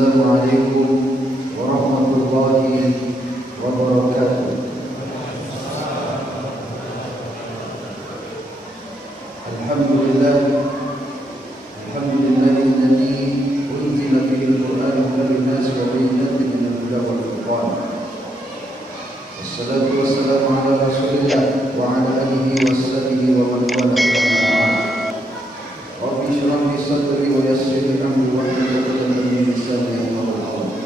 Assalamualaikum warahmatullahi wabarakatuh. Alhamdulillah, alladzi unzila bihi al-Qur'an lin-nas wa bayyinatin min al-huda wal furqan. Wassalatu wassalamu ala Rasulillah wa ala alihi washabihi wa man wala. Rabbi shrah li sadri wa yassir li amri wahlul 'uqdatam min lisani yafqahu qawli.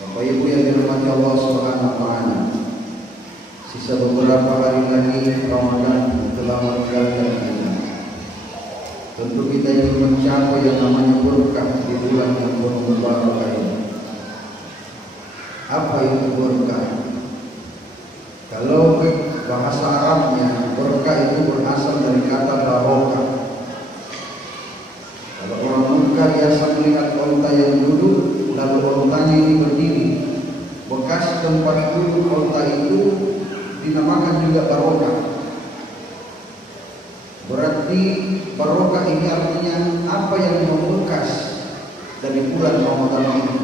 Bapak Ibu yang dirahmati Allah Subhanahu wa taala, sisa beberapa hari lagi Ramadan telah meninggalkan kita. Tentu kita ingin mencapai yang namanya berkah di bulan yang penuh berkah ini. Apa itu berkah? Kalau bahasa Arabnya, berkah itu berasal dari kata barokah. Kalau orang Mekah biasa melihat onta yang duduk, lalu ontanya ini berdiri, bekas tempat duduk onta itu dinamakan juga barokah. Berarti barokah ini artinya apa yang membekas dari bulan Ramadan ini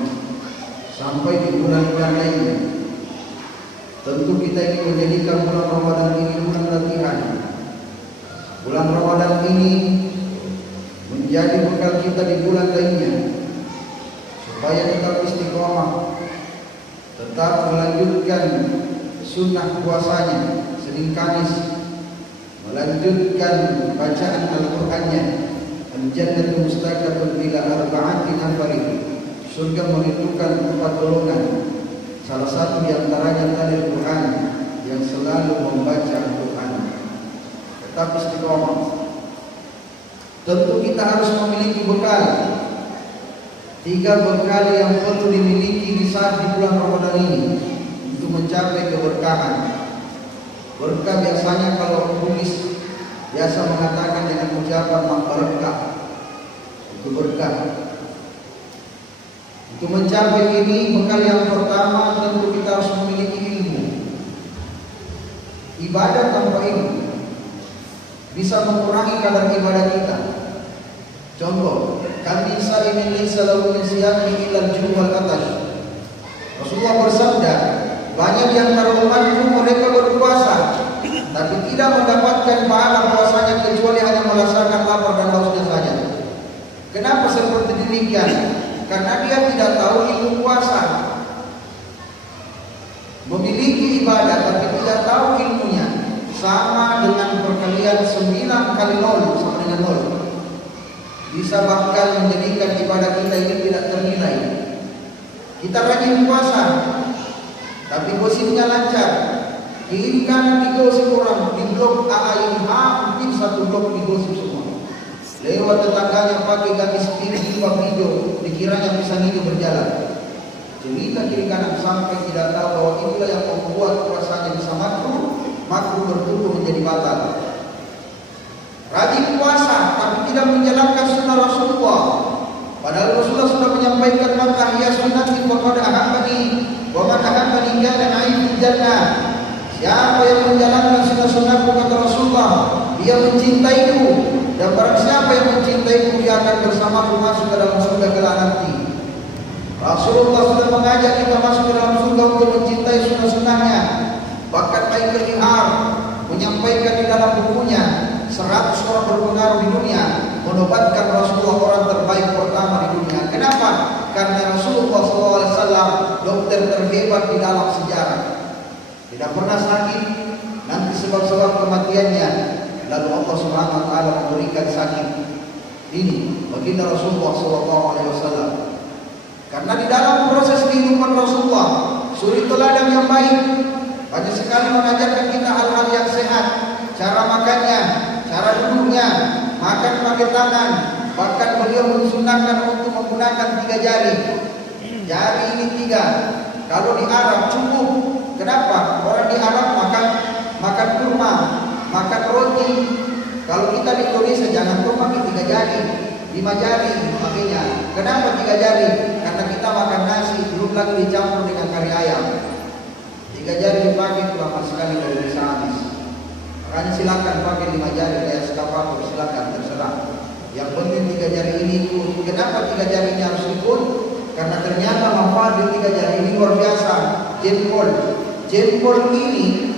sampai di bulan-bulan lainnya. Tentu kita ingin menjadikan bulan Ramadan ini bulan latihan. Bulan Ramadan ini menjadi bekal kita di bulan lainnya, supaya tetap istiqomah, tetap melanjutkan sunnah puasanya Senin Kamis, melanjutkan bacaan Al-Qur'annya. Al-jannatu mustaqatun ila arba'ati nafarin. Surga menentukan 4 golongan. Salah satu di antaranya tadi Al-Qur'an, yang selalu membaca Al-Qur'an. Tetap istiqomah. Tentu kita harus memiliki bekal. 3 bekal yang perlu dimiliki di saat di bulan Ramadan ini untuk mencapai keberkahan. Berkah biasanya kalau tulis biasa mengatakan dengan ucapan berkah. Itu berkah. Untuk mencapai ini, bekal yang pertama tentu kita harus memiliki ilmu. Ibadah tanpa ilmu bisa mengurangi kadar ibadah kita. Contoh, kami sa'imin laysa lahu min siyamihi illa al-ju' wal atash. Rasulullah bersabda, banyak di antara umatku mereka berpuasa, tapi tidak mendapatkan pahala puasanya kecuali hanya merasakan lapar dan hausnya saja. Kenapa seperti demikian? Karena dia tidak tahu ilmu puasa. Memiliki ibadah tapi tidak tahu ilmunya, sama dengan perkalian 9 kali 0 sama dengan 0. Bisa bahkan menjadikan ibadah kita ini tidak ternilai. Kita rajin puasa, tapi gosipnya lancar. Kirimkan digosip orang di blog AA ini, hampir 1 blog digosip semua. Lewat tetangganya pakai gamis kiri video, dikiranya bisa hidup berjalan. Cerita kiri kanan sampai tidak tahu bahwa inilah yang membuat puasanya bisa makruh bertumbuh menjadi batal. Rajin puasa tapi tidak menjalankan sunnah Rasulullah. Padahal Rasulullah sudah menyampaikan maka ya sunnati faqad ahabbani wa man ahabbani kana ma'i jannah. Siapa yang menjalankan sunnah-sunnahku kata Rasulullah, dia mencintaiku, dan barang siapa yang mencintaiku dia akan bersamaku masuk ke dalam surga kelak nanti. Rasulullah sudah mengajak kita masuk ke dalam surga untuk mencintai sunnah-sunnahnya. Bahkan Michael Ihar menyampaikan di dalam bukunya 100 orang berpengaruh di dunia menobatkan Rasulullah orang terbaik pertama di dunia. Kenapa? Karena Rasulullah SAW dokter terhebat di dalam sejarah. Tidak pernah sakit, nanti sebab-sebab kematiannya lalu Allah Subhanahu wa taala memberikan sakit. Ini baginda Rasulullah SAW. Karena di dalam proses kehidupan Rasulullah, suri teladan yang baik, banyak sekali mengajarkan kita hal-hal yang sehat, cara makannya, cara duduknya, makan pakai tangan. Bahkan beliau mensunnahkan untuk menggunakan 3 jari. Jari ini 3. Kalau di Arab cukup. Kenapa? Orang di Arab makan kurma, makan roti. Kalau kita di Indonesia jangan kurma pakai 3 jari, 5 jari pakainya. Kenapa 3 jari? Karena kita makan nasi belum lagi dicampur dengan kari ayam. 3 jari dipakai lama sekali dari bisa habis. Makanya silakan pakai 5 jari kayak eskavator, silakan terserah. Yang penting 3 jari ini ikut. Kenapa 3 jari ini harus ikut? ternyata manfaat dari 3 jari ini luar biasa. Jempol, jempol ini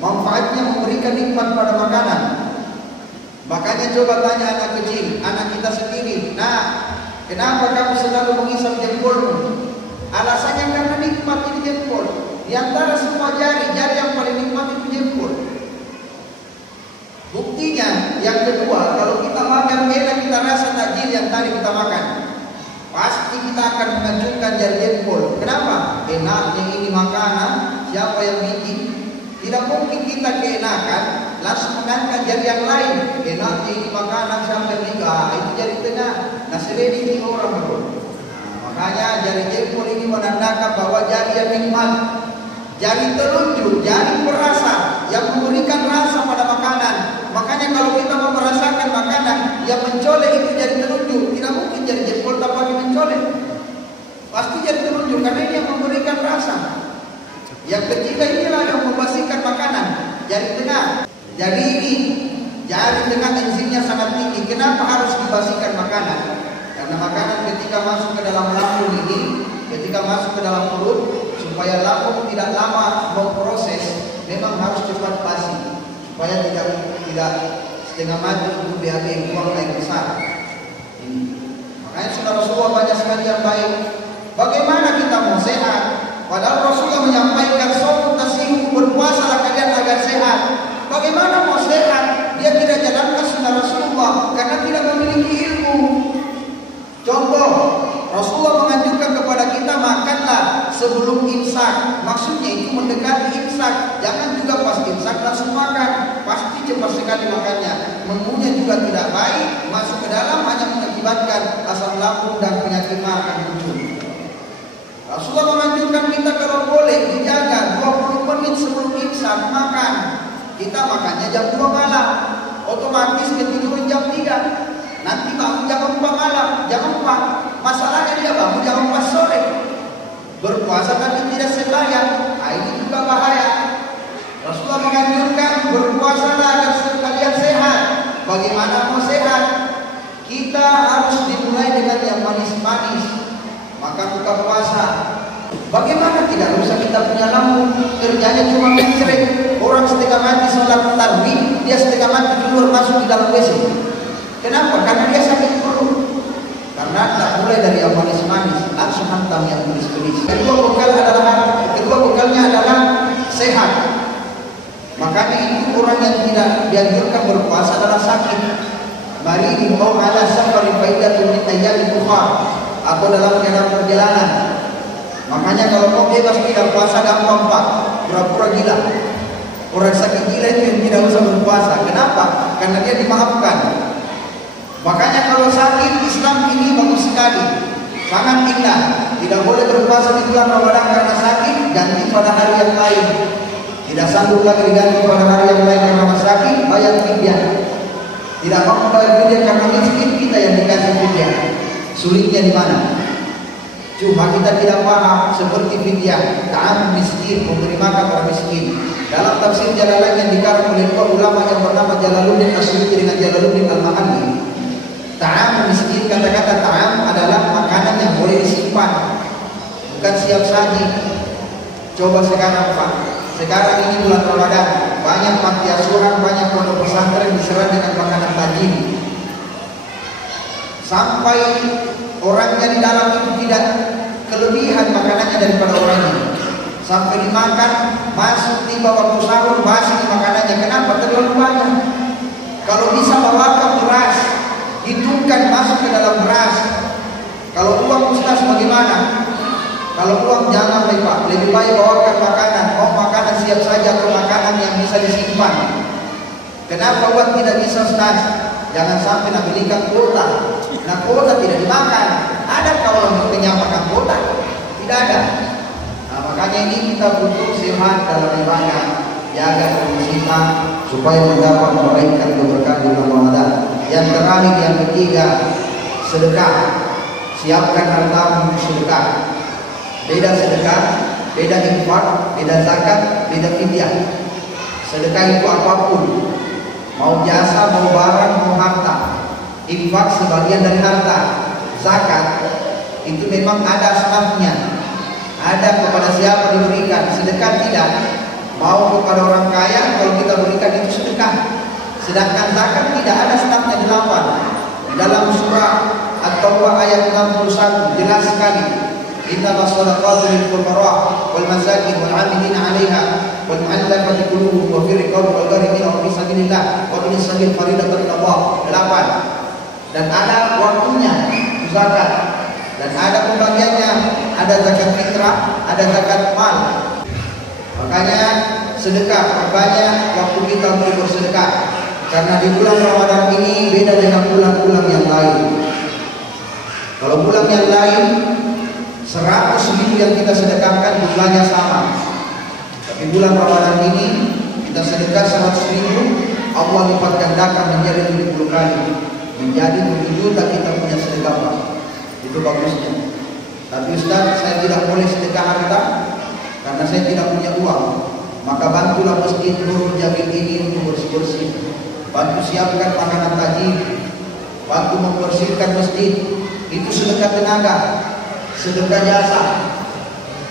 manfaatnya memberikan nikmat pada makanan. Makanya coba tanya anak kecil, anak kita sendiri, nah, kenapa kamu selalu mengisap jempolmu? Alasannya karena nikmat ini jempol. Di antara semua jari, jari yang paling nikmat itu jempol. Buktinya yang kedua, kalau kita makan enak, kita rasa takjil yang tadi kita makan, pasti kita akan mengacungkan jari jempol. Kenapa? Enaknya ini makanan, siapa yang bikin? Tidak mungkin kita keenakan langsung mengangkat jari yang lain. Enaknya ini makanan, siapa yang bikin? Itu jari tengah. Nah, seledi ini orang bro. Makanya jari jempol ini menandakan bahwa jari yang nikmat. Jari telunjuk, jari perasa yang memberikan rasa pada makanan. Makanya kalau kita mau merasakan makanan, yang mencolek itu jari telunjuk. Tidak mungkin jari jempol tanpa mencolek. Pasti jari telunjuk karena ini yang memberikan rasa. Yang ketiga inilah yang membersihkan makanan, jari tengah. Jadi ini jari tengah enzimnya sangat tinggi. Kenapa harus dibersihkan makanan? Karena makanan ketika masuk ke dalam lambung ini, ketika masuk ke dalam perut, supaya lambung tidak lama memproses, memang harus cepat basi, supaya tidak setengah mati untuk BAB buang air besar. Ini. Makanya saudara-saudara banyak sekali yang baik. Bagaimana kita mau sehat? Padahal Rasulullah menyampaikan somu tasihu, berpuasalah kalian agar sehat. Bagaimana mau sehat? Dia tidak jalankan sunnah Rasulullah karena tidak memiliki ilmu. Contoh, Rasulullah menganjurkan kepada kita makanlah sebelum imsak. Maksudnya itu mendekati imsak. Jangan juga pas imsak langsung makan. Pasti cepat sekali makannya. Mengunyah juga tidak baik. Masuk ke dalam hanya mengakibatkan asam lambung dan penyakit makan muncul. Rasulullah menganjurkan kita kalau boleh dijaga 20 menit sebelum imsak makan. Kita makannya jam 2 malam. Otomatis ketiduran jam 3. Nanti bangun jam 4 malam, jam 4. Masalahnya dia bangun jam 4 sore. Berpuasa tapi tidak sembahyang. Ini juga bahaya. Rasulullah menganjurkan berpuasalah agar kalian sehat. Bagaimana mau sehat? Kita harus dimulai dengan yang manis-manis. Maka buka puasa. Bagaimana tidak usah kita punya lambung, kerjanya cuma mencret. Orang setengah mati sholat tarawih, dia setengah mati keluar masuk di dalam WC. Kenapa? Karena dia sakit perut. Karena tak mulai dari yang manis-manis, langsung hantam yang manis-manis. Kedua bekalnya adalah sehat. Makanya itu orang yang tidak dianjurkan berpuasa adalah sakit. Mari dibawa ala safari faidatun min ayyamil ukhra, atau dalam perjalanan. Makanya kalau mau bebas tidak puasa gampang Pak, pura-pura gila. Orang sakit gila itu yang tidak usah berpuasa. Kenapa? Karena dia dimaafkan. Makanya kalau sakit, Islam ini bagus sekali, sangat indah. Tidak boleh berpuasa di bulan Ramadan karena sakit, ganti pada hari yang lain. Tidak sanggup lagi diganti pada hari yang lain karena sakit, bayar fidyah. Tidak mau bayar fidyah karena miskin, kita yang dikasih fidyah. Sulitnya di mana? Cuma kita tidak paham seperti fidyah, ta'am miskin, memberi makan orang miskin. Dalam tafsir Jalalain yang dikarang oleh dua ulama yang bernama Jalaluddin As-Suyuti dengan Jalaluddin Al-Mahalli. Ta'am miskin, kata-kata ta'am adalah makanan yang boleh disimpan, bukan siap saji. Coba sekarang Pak, sekarang ini bulan Ramadan, banyak panti asuhan, banyak pondok pesantren diserang dengan makanan tajin. Sampai orangnya di dalam itu tidak kelebihan makanannya daripada orangnya. Sampai dimakan, masuk tiba waktu sahur, basi makanannya. Kenapa? Terlalu banyak. Kalau bisa bawakan beras, hitungkan masuk ke dalam beras. Kalau uang ustaz bagaimana? Kalau uang jangan Pak, lebih baik bawakan makanan. Mau makanan siap saja atau makanan yang bisa disimpan. Kenapa uang tidak bisa ustaz? Jangan sampai nak belikan kuota. Nah kuota tidak dimakan. Ada kalau untuk kenyamakan kuota? Tidak ada. Nah makanya ini kita butuh sehat dalam ibadah, jaga kebersihan supaya mendapat kebaikan keberkahan di bulan Ramadan. Yang terakhir, yang ketiga, sedekah. Siapkan harta untuk sedekah. Beda sedekah, beda infak, beda zakat, beda fidyah. Sedekah itu apapun, mau jasa, mau barang, mau harta. Infak sebagian dari harta. Zakat itu memang ada asbabnya. Ada kepada siapa diberikan, sedekah tidak. Mau kepada orang kaya, kalau kita berikan itu sedekah. Sedangkan zakat tidak ada stafnya 8. Dalam surah At-Taubah ayat 61 jelas sekali. Innamas shadaqatu lil fuqara wal masakin wal 'amilina 'alaiha wal mu'allafati qulubuhum wa fi riqab wal gharimin wa fi sabilillah wa ibnis sabil fariidatan min Allah. 8. Dan ada waktunya zakat. Dan ada pembagiannya, ada zakat fitrah, ada zakat mal. Makanya sedekah, perbanyak waktu kita untuk bersedekah. Karena di bulan Ramadan ini beda dengan bulan-bulan yang lain. Kalau bulan yang lain 100.000 yang kita sedekahkan jumlahnya sama. Tapi bulan Ramadan ini kita sedekah 100.000, Allah lipat gandakan menjadi 70 kali. Menjadi 7 juta kita punya sedekah, Pak. Itu bagusnya. Tapi Ustaz, saya tidak boleh sedekah harta karena saya tidak punya uang. Maka bantulah masjid Nurul Jamil ini untuk bersih-bersih. Bantu siapkan makanan tajil, bantu membersihkan masjid. Itu sedekah tenaga, sedekah jasa.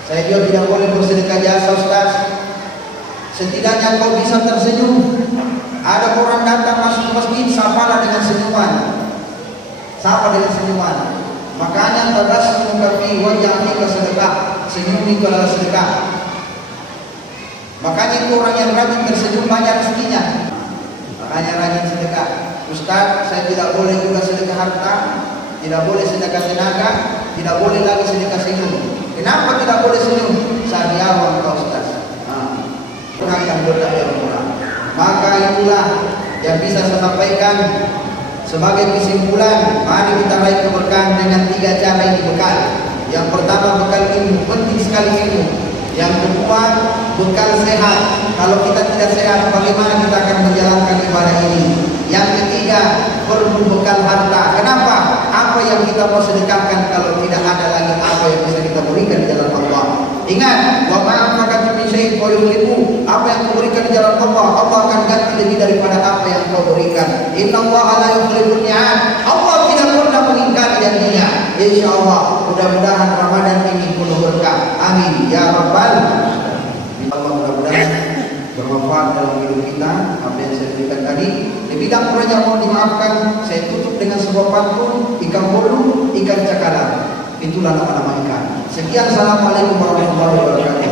Saya juga tidak boleh bersedekah jasa, Ustaz. Setidaknya kau bisa tersenyum. Ada orang datang masuk masjid, sapalah dengan senyuman. Sapa dengan senyuman. Makanya tabassum fi wajhika sedekah. Senyum itu adalah sedekah. Makanya itu orang yang rajin tersenyum banyak rezekinya. Makanya rajin sedekah. Ustaz, saya tidak boleh juga sedekah harta, tidak boleh sedekah tenaga, tidak boleh lagi sedekah senyum. Kenapa tidak boleh senyum? Sariawan kau, Ustaz. Gunakan berkah yang murah. Maka itulah yang bisa saya sampaikan sebagai kesimpulan. Mari kita raih keberkahan dengan 3 cara yang dibekal. Yang pertama, bekal ilmu, penting sekali ilmu. Yang kedua, bekal sehat. Kalau kita tidak sehat, bagaimana kita akan menjalankan ibadah ini? Yang ketiga, perlu bekal harta. Kenapa? Apa yang kita mau sedekahkan kalau tidak ada lagi apa yang bisa kita berikan di jalan Allah? Ingat, wa ma'afakatu min syai'in fa yuhliku. Apa yang kau berikan di jalan Allah, Allah akan ganti lebih daripada apa yang kau berikan. Innallaha la yukhliful mi'ad. Allah tidak pernah mengingkari janjinya. Insyaallah, mudah-mudahan Ramadan ini penuh berkah. Amin ya rabbal alamin. Allah mudah-mudahan bermanfaat dalam hidup kita. Apa yang saya berikan tadi, lebih dan kurangnya mohon dimaafkan. Saya tutup dengan sebuah pantun, ikan bolu, ikan cakalang. Itulah nama-nama ikan. Sekian, assalamualaikum warahmatullahi wabarakatuh.